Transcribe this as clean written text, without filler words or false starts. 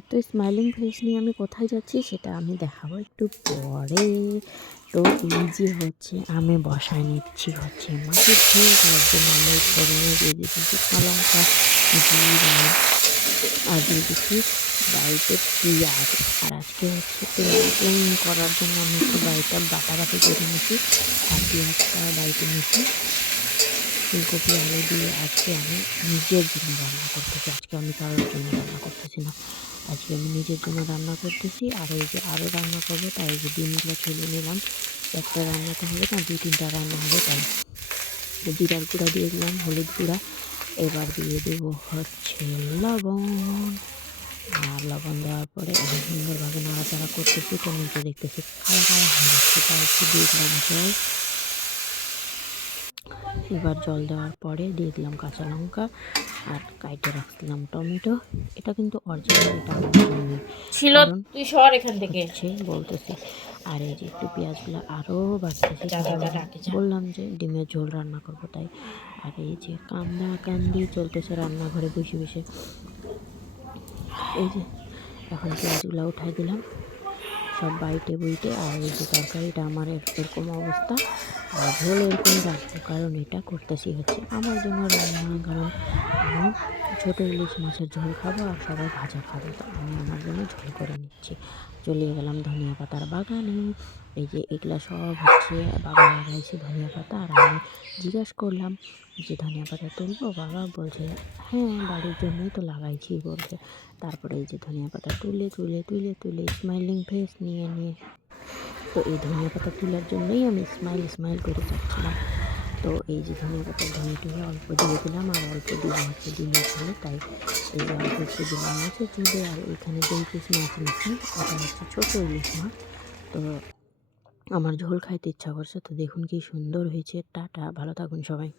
এত smiling face নিয়ে আমি কোথায় যাচ্ছি সেটা আমি দেখাবো একটু পরে। তো এই যে হচ্ছে আমি বসায় নিচ্ছি হচ্ছে মাছের ঝোল, তার জন্য আমি ফোড়নে দিয়ে দিচ্ছি শুকনো লঙ্কা, জিরা, আর দিয়ে দিচ্ছি বাড়িতে পেঁয়াজ। আর আজকে হচ্ছে তেল করার জন্য আমি একটু বাড়িটা বাটাবাটি করে নিচ্ছি আর পেঁয়াজটা বাড়িতে নিচ্ছি। ফুলকপি আলু দিয়ে আজকে আমি নিজের জন্য রান্না করতেছি। আজকে আমি কারোর জন্য রান্না করতেছি না, আজকে আমি নিজের জন্য রান্না করতেছি। আর এই যে আরও রান্না করবো, তাই এই যে ডিমগুলো ছুলে নিলাম। একটা রান্না তো হবে না, 2-3টা রান্না হবে, তাই জিরার গুঁড়া দিয়ে দিলাম, হলুদ গুঁড়া। এবার দিয়ে দেবো হচ্ছে লবণ। আর লবণ দেওয়ার পরে এখন সুন্দরভাবে নাড়াচাড়া করতেছি। তো নিচে দেখতেছি কালা কালা হয়ে যাচ্ছে, তাই একটু দিয়ে দিলাম জল। এবার জল দেওয়ার পরে দিয়ে দিলাম কাঁচা লঙ্কা আর কাইটে রাখছিলাম টমেটো। এটা কিন্তু অরিজিনাল, এটা আমার জন্য, ছিল। কারণ তুই সর এখান থেকে। হচ্ছে বলতেছি। আর এই যে একটু পেঁয়াজগুলো আরও বাড়তেছি, বললাম যে ডিমের ঝোল রান্না করবো তাই। আর এই যে কান্দা কান্দি চলতেছে রান্নাঘরে বসে বসে। এই যে এখন পেঁয়াজগুলো উঠাই দিলাম সব বাইটে বুইটে। আর এই যে তরকারিটা আমার এরকম অবস্থা, আর ঝোল এরকম রাখবো কারণ এটা করতেছি হচ্ছে আমার জন্য রান্না। কারণ আমি ছোটো ইলিশ মাছের ঝোল খাবো আর সবাই ভাজা খাবে, তো আমি আমার জন্য ঝোল করে নিচ্ছি। চলে গেলাম ধনিয়া পাতার বাগানে। এই যে এগুলা সব হচ্ছে বাবা লাগাইছে ধনিয়া পাতা। আর আমি জিজ্ঞাসা করলাম যে ধনিয়া পাতা তুলবো, বাবা বলছে হ্যাঁ বাড়ির জন্যই তো লাগাইছি বলছে। তারপরে এই যে ধনিয়া পাতা তুলে তুলে তুলে তুলে স্মাইলিং ফেস নিয়ে নিয়ে, তো এই ধনিয়া পাতা তোলার জন্যই আমি স্মাইল করে যাচ্ছিলাম। তো এই যে ধনিয়া পাতা ধুয়ে টুয়ে অল্প দিয়ে দিলাম আর অল্প দিব হচ্ছে ডিমের ঝোলে, তাই এই যে অল্প একটু দিলাম মাছের ঝোলে। আর ওইখানে 2 পিস মাছ নিচ্ছি, ওটা হচ্ছে ছোটো ইলিশ মাছ। তো আমার ঝোল খাইতে ইচ্ছা করছে, তো দেখুন কি সুন্দর হয়েছে। টাটা, ভালো থাকুন সবাই।